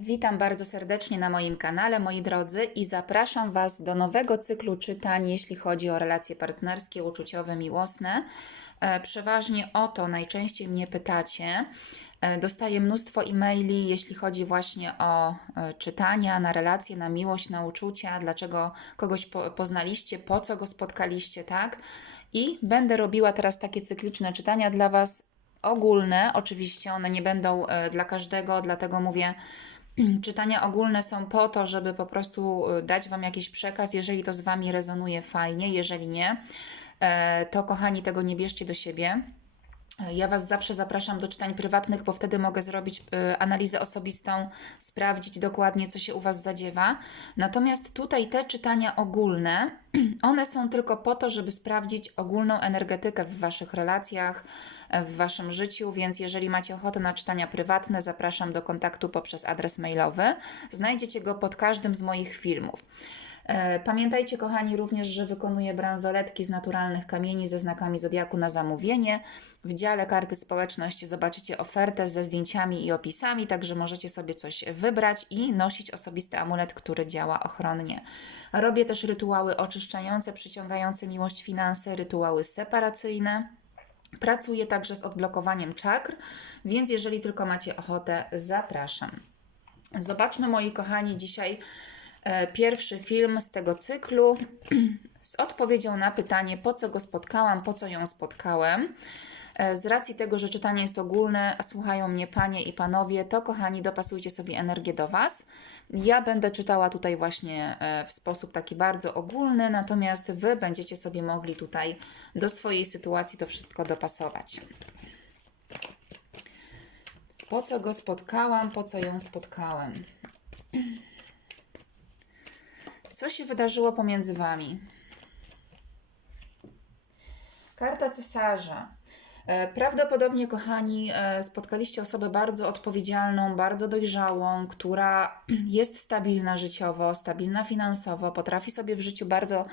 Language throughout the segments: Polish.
Witam bardzo serdecznie na moim kanale, moi drodzy, i zapraszam Was do nowego cyklu czytań, jeśli chodzi o relacje partnerskie, uczuciowe, miłosne. E, Przeważnie o to najczęściej mnie pytacie. E, Dostaję mnóstwo e-maili, jeśli chodzi właśnie o e, czytania, na relacje, na miłość, na uczucia, dlaczego kogoś po, poznaliście, po co go spotkaliście, tak? I będę robiła teraz takie cykliczne czytania dla Was ogólne, oczywiście one nie będą dla każdego, dlatego mówię, czytania ogólne są po to, żeby po prostu e, dać Wam jakiś przekaz. Jeżeli to z Wami rezonuje, fajnie, jeżeli nie, e, to kochani, tego nie bierzcie do siebie. Ja Was zawsze zapraszam do czytań prywatnych, bo wtedy mogę zrobić e, analizę osobistą, sprawdzić dokładnie, co się u Was zadziewa. Natomiast tutaj te czytania ogólne, one są tylko po to, żeby sprawdzić ogólną energetykę w Waszych relacjach, w Waszym życiu, więc jeżeli macie ochotę na czytania prywatne, zapraszam do kontaktu poprzez adres mailowy. Znajdziecie go pod każdym z moich filmów. E, Pamiętajcie, kochani, również, że wykonuję bransoletki z naturalnych kamieni ze znakami zodiaku na zamówienie. W dziale karty społeczność zobaczycie ofertę ze zdjęciami i opisami, także możecie sobie coś wybrać i nosić osobisty amulet, który działa ochronnie. Robię też rytuały oczyszczające, przyciągające miłość, finanse, rytuały separacyjne. Pracuję także z odblokowaniem czakr, więc jeżeli tylko macie ochotę, zapraszam. Zobaczmy, moi kochani, dzisiaj e, pierwszy film z tego cyklu z odpowiedzią na pytanie, po co go spotkałam, po co ją spotkałem. E, Z racji tego, że czytanie jest ogólne, a słuchają mnie panie i panowie, to kochani, dopasujcie sobie energię do Was. Ja będę czytała tutaj właśnie e, w sposób taki bardzo ogólny, natomiast Wy będziecie sobie mogli tutaj do swojej sytuacji to wszystko dopasować. Po co go spotkałam, po co ją spotkałem? Co się wydarzyło pomiędzy Wami? Karta cesarza. E, Prawdopodobnie, kochani, e, spotkaliście osobę bardzo odpowiedzialną, bardzo dojrzałą, która jest stabilna życiowo, stabilna finansowo, potrafi sobie w życiu bardzo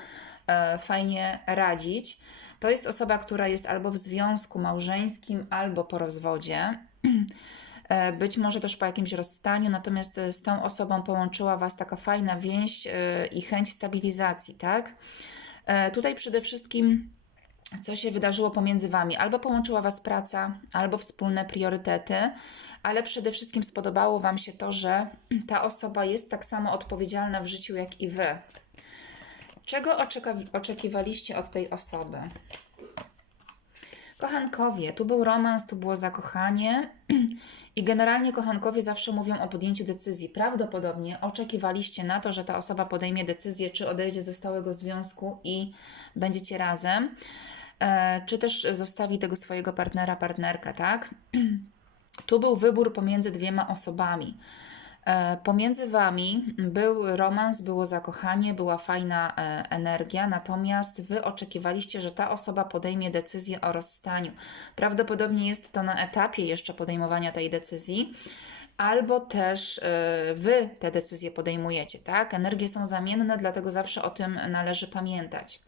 e, fajnie radzić. To jest osoba, która jest albo w związku małżeńskim, albo po rozwodzie. Być może też po jakimś rozstaniu, natomiast z tą osobą połączyła Was taka fajna więź i chęć stabilizacji, tak? Tutaj przede wszystkim co się wydarzyło pomiędzy Wami. Albo połączyła Was praca, albo wspólne priorytety, ale przede wszystkim spodobało Wam się to, że ta osoba jest tak samo odpowiedzialna w życiu jak i Wy. Czego oczekiwaliście od tej osoby? Kochankowie, tu był romans, tu było zakochanie. I generalnie kochankowie zawsze mówią o podjęciu decyzji. Prawdopodobnie oczekiwaliście na to, że ta osoba podejmie decyzję, czy odejdzie ze stałego związku i będziecie razem, czy też zostawi tego swojego partnera, partnerkę, tak? Tu był wybór pomiędzy dwiema osobami. E, Pomiędzy wami był romans, było zakochanie, była fajna e, energia, natomiast wy oczekiwaliście, że ta osoba podejmie decyzję o rozstaniu. Prawdopodobnie jest to na etapie jeszcze podejmowania tej decyzji, albo też e, wy te decyzje podejmujecie, tak? Energie są zamienne, dlatego zawsze o tym należy pamiętać.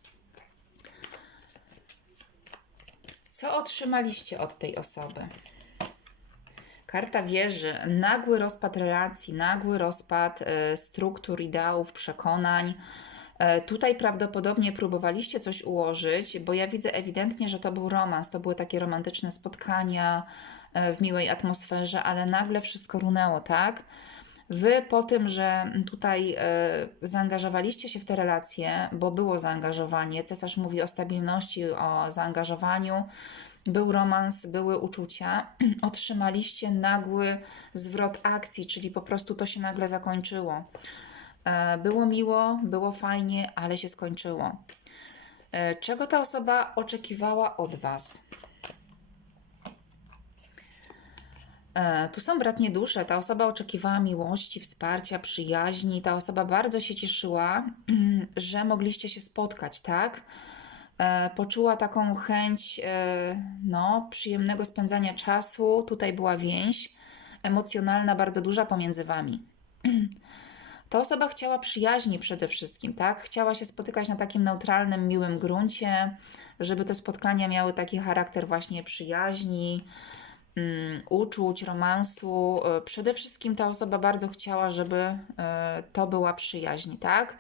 Co otrzymaliście od tej osoby? Karta wieży, nagły rozpad relacji, nagły rozpad e, struktur, ideałów, przekonań. E, Tutaj prawdopodobnie próbowaliście coś ułożyć, bo ja widzę ewidentnie, że to był romans, to były takie romantyczne spotkania e, w miłej atmosferze, ale nagle wszystko runęło, tak? Wy po tym, że tutaj e, zaangażowaliście się w te relacje, bo było zaangażowanie, cesarz mówi o stabilności, o zaangażowaniu, był romans, były uczucia, otrzymaliście nagły zwrot akcji, czyli po prostu to się nagle zakończyło. E, Było miło, było fajnie, ale się skończyło. E, Czego ta osoba oczekiwała od Was? E, Tu są bratnie dusze. Ta osoba oczekiwała miłości, wsparcia, przyjaźni. Ta osoba bardzo się cieszyła, że mogliście się spotkać, tak? E, Poczuła taką chęć e, no, przyjemnego spędzania czasu. Tutaj była więź emocjonalna, bardzo duża pomiędzy wami. Ta osoba chciała przyjaźni przede wszystkim, tak? Chciała się spotykać na takim neutralnym, miłym gruncie, żeby te spotkania miały taki charakter właśnie przyjaźni, uczuć, romansu. E, Przede wszystkim ta osoba bardzo chciała, żeby e, to była przyjaźń, tak?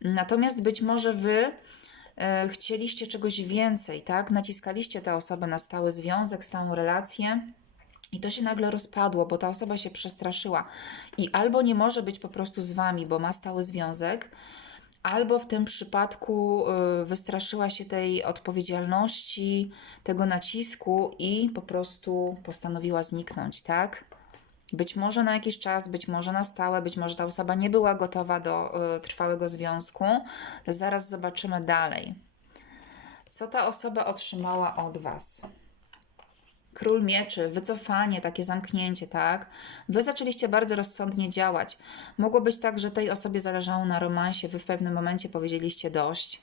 Natomiast być może wy e, chcieliście czegoś więcej, tak? Naciskaliście tę osobę na stały związek, stałą relację. I to się nagle rozpadło, bo ta osoba się przestraszyła. I albo nie może być po prostu z wami, bo ma stały związek, albo w tym przypadku y, wystraszyła się tej odpowiedzialności, tego nacisku i po prostu postanowiła zniknąć, tak? Być może na jakiś czas, być może na stałe, być może ta osoba nie była gotowa do y, trwałego związku. Zaraz zobaczymy dalej. Co ta osoba otrzymała od Was? Król mieczy, wycofanie, takie zamknięcie, tak? Wy zaczęliście bardzo rozsądnie działać. Mogło być tak, że tej osobie zależało na romansie, wy w pewnym momencie powiedzieliście dość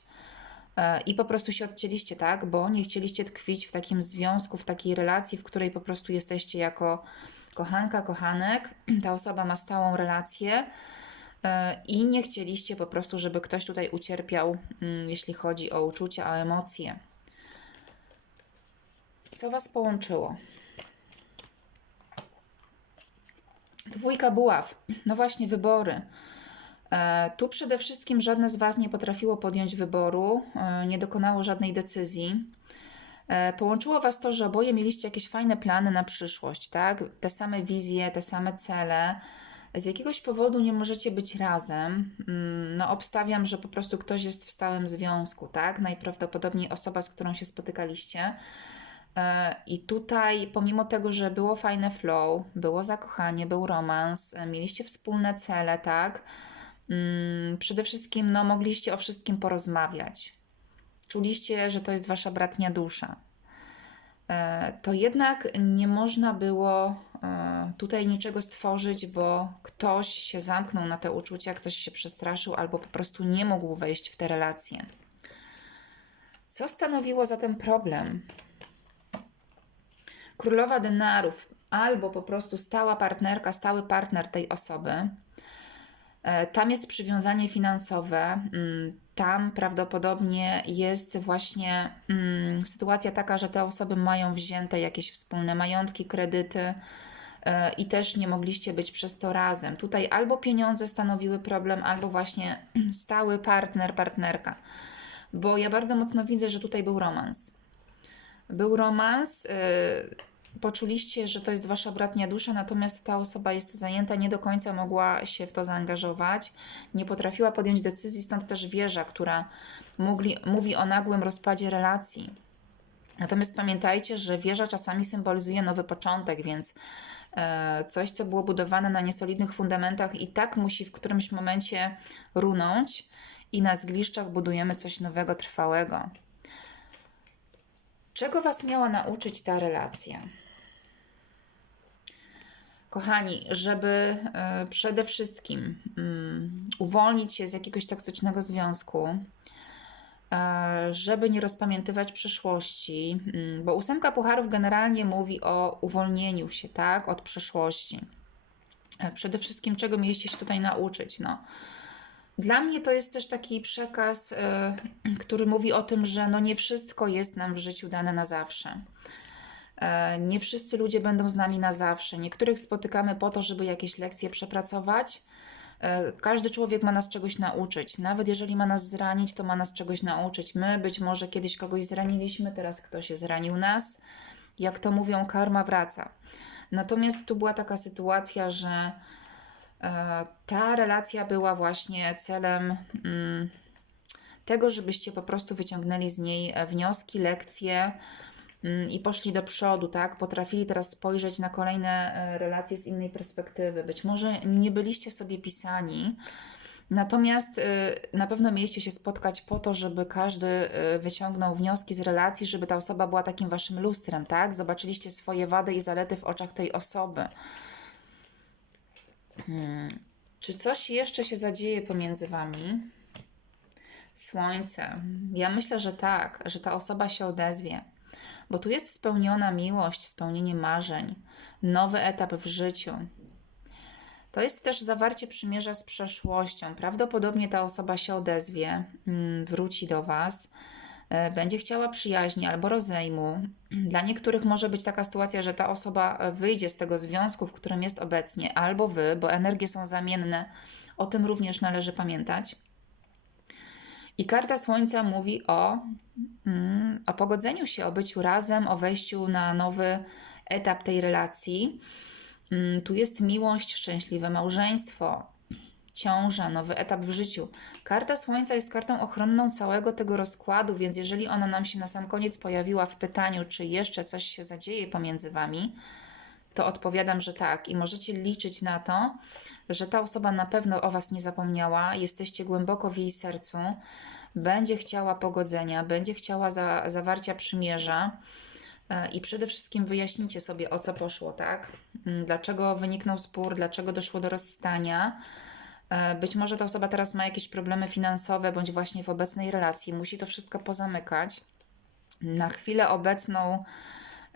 e, i po prostu się odcięliście, tak? Bo nie chcieliście tkwić w takim związku, w takiej relacji, w której po prostu jesteście jako kochanka, kochanek. Ta osoba ma stałą relację e, i nie chcieliście po prostu, żeby ktoś tutaj ucierpiał, mm, jeśli chodzi o uczucia, o emocje. Co Was połączyło? Dwójka buław. No właśnie, wybory. E, tu przede wszystkim żadne z Was nie potrafiło podjąć wyboru, e, nie dokonało żadnej decyzji. E, połączyło Was to, że oboje mieliście jakieś fajne plany na przyszłość, tak? Te same wizje, te same cele. Z jakiegoś powodu nie możecie być razem. Mm, No, obstawiam, że po prostu ktoś jest w stałym związku, tak? Najprawdopodobniej osoba, z którą się spotykaliście. E, I tutaj, pomimo tego, że było fajne flow, było zakochanie, był romans, e, mieliście wspólne cele, tak? Mm, Przede wszystkim, no, mogliście o wszystkim porozmawiać. Czuliście, że to jest wasza bratnia dusza. E, To jednak nie można było tutaj niczego stworzyć, bo ktoś się zamknął na te uczucia, ktoś się przestraszył albo po prostu nie mógł wejść w te relacje. Co stanowiło zatem problem? Królowa denarów albo po prostu stała partnerka, stały partner tej osoby. E, Tam jest przywiązanie finansowe. mm, Tam prawdopodobnie jest właśnie mm, sytuacja taka, że te osoby mają wzięte jakieś wspólne majątki, kredyty e, i też nie mogliście być przez to razem. Tutaj albo pieniądze stanowiły problem, albo właśnie stały partner, partnerka. Bo ja bardzo mocno widzę, że tutaj był romans. Był romans, yy, poczuliście, że to jest wasza bratnia dusza, natomiast ta osoba jest zajęta, nie do końca mogła się w to zaangażować, nie potrafiła podjąć decyzji, stąd też wieża, która mówi, o nagłym rozpadzie relacji. Natomiast pamiętajcie, że wieża czasami symbolizuje nowy początek, więc e, coś, co było budowane na niesolidnych fundamentach, i tak musi w którymś momencie runąć, i na zgliszczach budujemy coś nowego, trwałego. Czego Was miała nauczyć ta relacja? Kochani, żeby e, przede wszystkim mm, uwolnić się z jakiegoś toksycznego związku, e, żeby nie rozpamiętywać przeszłości, mm, bo ósemka pucharów generalnie mówi o uwolnieniu się, tak, od przeszłości. E, Przede wszystkim, czego mieliście się tutaj nauczyć? No, dla mnie to jest też taki przekaz, który mówi o tym, że no nie wszystko jest nam w życiu dane na zawsze. E, Nie wszyscy ludzie będą z nami na zawsze. Niektórych spotykamy po to, żeby jakieś lekcje przepracować. E, Każdy człowiek ma nas czegoś nauczyć. Nawet jeżeli ma nas zranić, to ma nas czegoś nauczyć. My być może kiedyś kogoś zraniliśmy, teraz ktoś zranił nas. Jak to mówią, karma wraca. Natomiast tu była taka sytuacja, że e, ta relacja była właśnie celem mm, tego, żebyście po prostu wyciągnęli z niej wnioski, lekcje i poszli do przodu, tak? Potrafili teraz spojrzeć na kolejne e, relacje z innej perspektywy. Być może nie byliście sobie pisani, natomiast e, na pewno mieliście się spotkać po to, żeby każdy e, wyciągnął wnioski z relacji, żeby ta osoba była takim waszym lustrem, tak? Zobaczyliście swoje wady i zalety w oczach tej osoby. Hmm. Czy coś jeszcze się zadzieje pomiędzy wami? Słońce. Ja myślę, że tak, że ta osoba się odezwie, bo tu jest spełniona miłość, spełnienie marzeń, nowy etap w życiu. To jest też zawarcie przymierza z przeszłością. Prawdopodobnie ta osoba się odezwie, mm, wróci do Was e, będzie chciała przyjaźni albo rozejmu. Dla niektórych może być taka sytuacja, że ta osoba e, wyjdzie z tego związku, w którym jest obecnie, albo wy, bo energie są zamienne. O tym również należy pamiętać. I karta Słońca mówi o, mm, o pogodzeniu się, o byciu razem, o wejściu na nowy etap tej relacji. Mm, Tu jest miłość, szczęśliwe małżeństwo, ciąża, nowy etap w życiu. Karta Słońca jest kartą ochronną całego tego rozkładu, więc jeżeli ona nam się na sam koniec pojawiła w pytaniu, czy jeszcze coś się zadzieje pomiędzy Wami, to odpowiadam, że tak. I możecie liczyć na to, że ta osoba na pewno o Was nie zapomniała, jesteście głęboko w jej sercu, będzie chciała pogodzenia, będzie chciała za, zawarcia przymierza. E, I przede wszystkim wyjaśnicie sobie, o co poszło, tak? Mm, Dlaczego wyniknął spór, dlaczego doszło do rozstania. E, Być może ta osoba teraz ma jakieś problemy finansowe, bądź właśnie w obecnej relacji, musi to wszystko pozamykać. Na chwilę obecną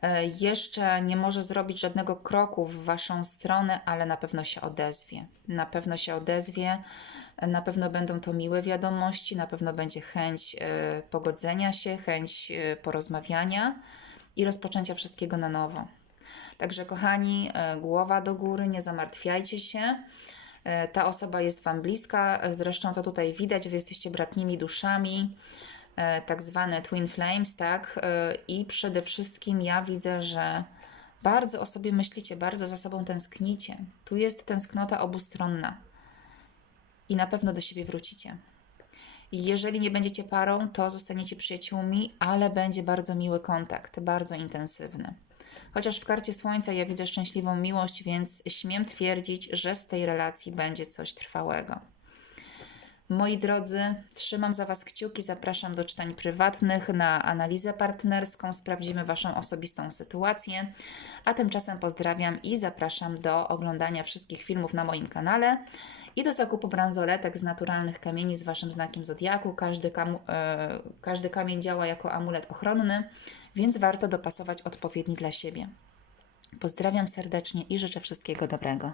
e, jeszcze nie może zrobić żadnego kroku w Waszą stronę, ale na pewno się odezwie. Na pewno się odezwie, na pewno będą to miłe wiadomości, na pewno będzie chęć e, pogodzenia się, chęć e, porozmawiania i rozpoczęcia wszystkiego na nowo. Także, kochani, e, głowa do góry, nie zamartwiajcie się. Ta osoba jest Wam bliska, zresztą to tutaj widać, Wy jesteście bratnimi duszami, tak zwane twin flames, tak? I przede wszystkim ja widzę, że bardzo o sobie myślicie, bardzo za sobą tęsknicie. Tu jest tęsknota obustronna i na pewno do siebie wrócicie. Jeżeli nie będziecie parą, to zostaniecie przyjaciółmi, ale będzie bardzo miły kontakt, bardzo intensywny. Chociaż w karcie Słońca ja widzę szczęśliwą miłość, więc śmiem twierdzić, że z tej relacji będzie coś trwałego. Moi drodzy, trzymam za Was kciuki, zapraszam do czytań prywatnych na analizę partnerską, sprawdzimy Waszą osobistą sytuację, a tymczasem pozdrawiam i zapraszam do oglądania wszystkich filmów na moim kanale i do zakupu bransoletek z naturalnych kamieni z Waszym znakiem zodiaku. Każdy, kamu, e, każdy kamień działa jako amulet ochronny, więc warto dopasować odpowiedni dla siebie. Pozdrawiam serdecznie i życzę wszystkiego dobrego.